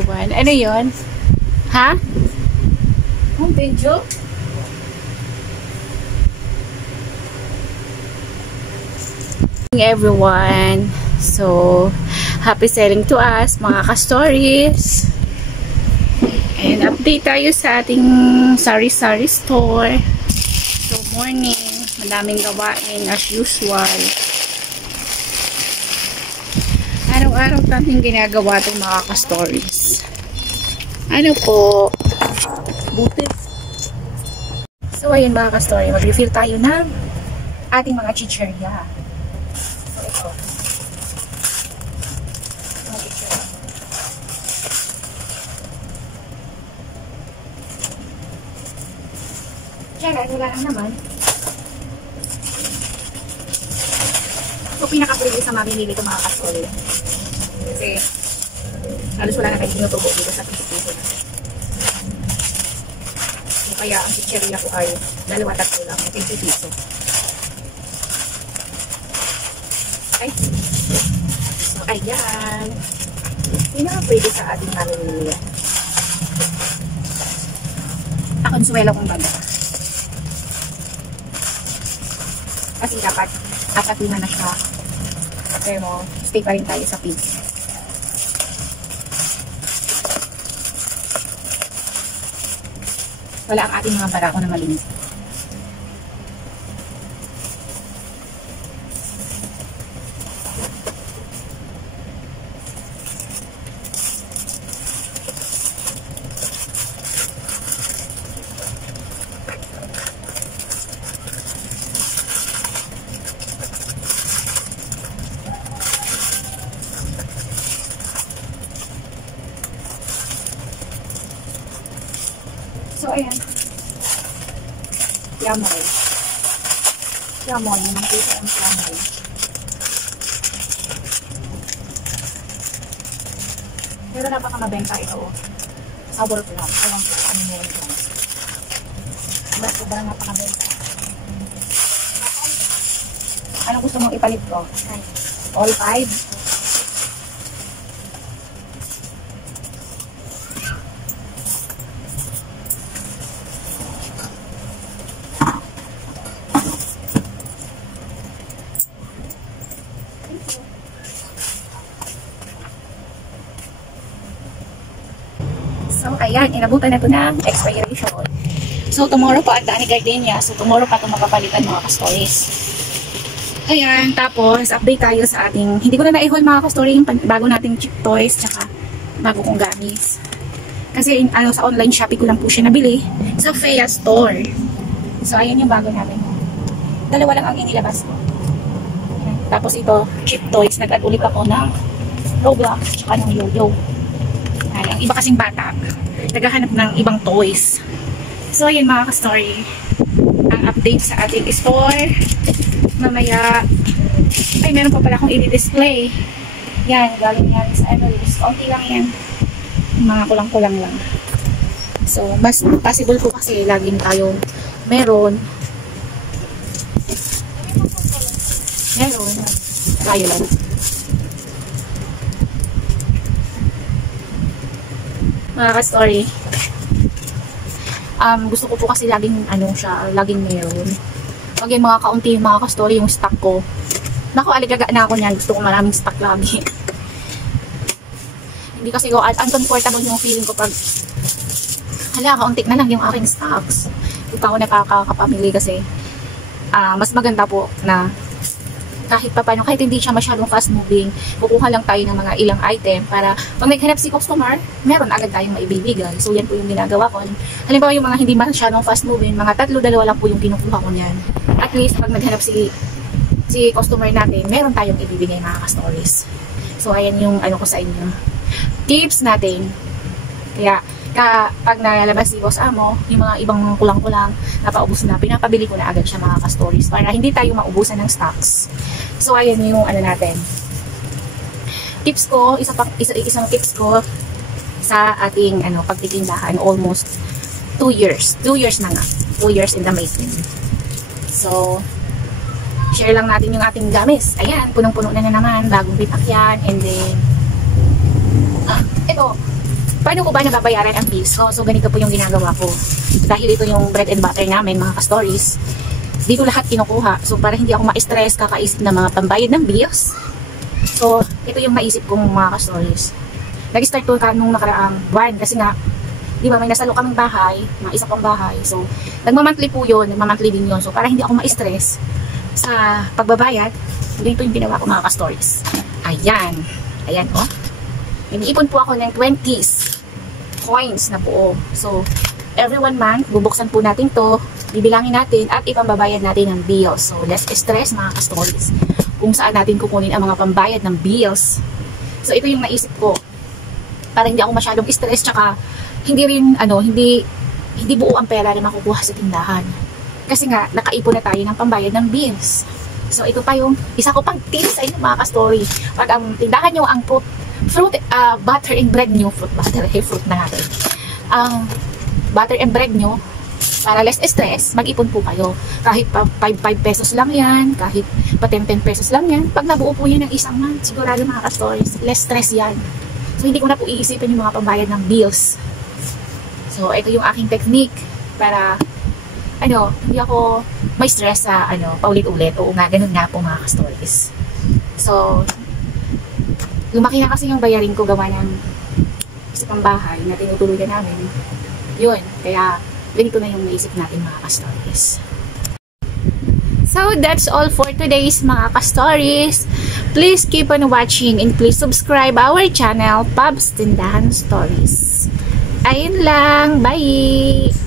everyone. Ano yon? Ha? Ang video? Everyone. So, happy selling to us, mga ka-stories. And update tayo sa ating sari-sari store. So, morning. Madaming gawain as usual. Araw-araw natin ginagawa itong mga ka-stories. Ano po? Butis. So, ayun mga ka-story. Mag-refill tayo ng ating mga chichirya. So, ito. Mga chichirya. Diyan, wala lang naman. So, pinaka-pwede sa mamimili ito mga ka-story. Kasi, halos wala na kayo tinutubo dito sa piso-piso na. So, kaya ang chichirya ko ay 2-3 lang, 20 piso. Okay? So, ayan. Pinaka-pwede sa ating mamimili. Consuelo kong baga. Kasi dapat apat 5 na siya. Pero stay pa rin tayo sa piece. Wala ang ating mga barako na malinis. So, ayan. Yamoy. Yamoy. Nakita ang yamoy. Pero napakamabenta ito. Sabor ko lang. Ewan ko ano meron ko. But sobrang napakamabenta. Ano gusto mong ipalit ko? All 5? So, ayan, inabutan na ito ng expiration. So, tomorrow pa ang Dani Gardenia. So, tomorrow pa ito mapapalitan mga ka-stories. Ayan, tapos, update tayo sa ating, hindi ko na na-i-haul mga ka-story yung bago nating cheap toys, tsaka bago kong gamis. Kasi, sa online Shopee ko lang po siya nabili sa Fea Store. So, ayan yung bago natin. 2 lang ang inilabas ko. Ayan. Tapos, ito, cheap toys. Nag-add ulit ako ng Roblox, tsaka ng Yo-Yo. Ang iba kasing bata, naghahanap ng ibang toys. So, ayan mga ka-story, ang update sa ating store. Mamaya, ay meron pa pala akong i-display. Yan, galing yan sa Emily's. Konti lang yan. Mga kulang-kulang lang. So, mas possible po kasi laging tayong meron. Tayo lang. Mga ka-story, gusto ko po kasi laging laging meron. Pag yung mga kaunti yung mga ka-story yung stock ko, naku, aligaga na ako niyan. Gusto ko maraming stock lagi. Hindi kasi uncomfortable yung feeling ko pag kaunti na lang yung aking stocks. Hindi pa ako nakakapamili kasi mas maganda po na kahit pa paano, kahit hindi siya masyadong fast moving, kukuha lang tayo ng mga ilang item para pag naghanap si customer, meron agad tayong maibibigay. So, yan po yung ginagawa ko. Halimbawa yung mga hindi masyadong fast moving, mga 3-2 lang po yung kinukuha ko niyan. At least, pag naghanap si customer natin, meron tayong ibibigay mga ka-stories. So, ayan yung ko sa inyo. Tips natin. Kaya, pag nalabas si Boss Amo, yung mga ibang kulang-kulang, napaubos na, pinapabili ko na agad siya mga ka-stories para hindi tayo maubusan ng stocks. So, ayan yung natin. Tips ko, isang tips ko sa ating pagtitindahan, almost 2 years. 2 years na nga. 2 years in the making. So, share lang natin yung ating gamis. Ayan, punong-puno na naman, bagong bitak yan. And then, ito, Paano ko ba nababayaran ang bills ko? So, ganito po yung ginagawa ko. Dahil ito yung bread and butter namin, mga ka-stories. Dito lahat kinukuha. So, para hindi ako ma-stress, kakaisip na mga pambayad ng bills. So, ito yung naisip kong mga ka-stories. Nag-start ko nung nakaraang buwan. Kasi nga, di ba, may nasalo kaming bahay, mga isa pang bahay. So, nagmamonthly po yun, nagmamonthly din yun. So, para hindi ako ma-stress sa pagbabayad, ganito yung ginawa ko mga ka-stories. Ayan. Ayan, oh. Iniipon po ako ng 20s coins na buo. So, every 1 month, bubuksan po natin to, bibilangin natin, at ipambabayad natin ng bills. So, less stress mga ka-stories. Kung saan natin kukunin ang mga pambayad ng bills. So, ito yung naisip ko. Para hindi ako masyadong stress, tsaka hindi rin, hindi buo ang pera na makukuha sa tindahan. Kasi nga, nakaipon na tayo ng pambayad ng bills. So, ito pa yung isa ko pang tips sa inyo mga ka-story. Pag ang tindahan nyo ang butter and bread nyo, fruit na natin. Ang butter and bread nyo, para less stress, mag-ipon po kayo. Kahit pa 5 pesos lang yan, kahit pa 10 pesos lang yan. Pag nabuo po yan ng isang month, sigurado mga ka-stories, less stress yan. So, hindi ko na po iisipin yung mga pambayad ng bills. So, ito yung aking technique para, hindi ako may stress sa, paulit-ulit. Oo nga, ganun nga po mga ka-stories. So, lumaki na kasi yung bayarin ko gawa ng isa pang bahay na tinutuluyan namin. Yun, kaya ganito na yung naisip natin mga ka-stories. So, that's all for today's mga ka-stories. Please keep on watching and please subscribe our channel, Pabs Tindahan Stories. Ayun lang. Bye!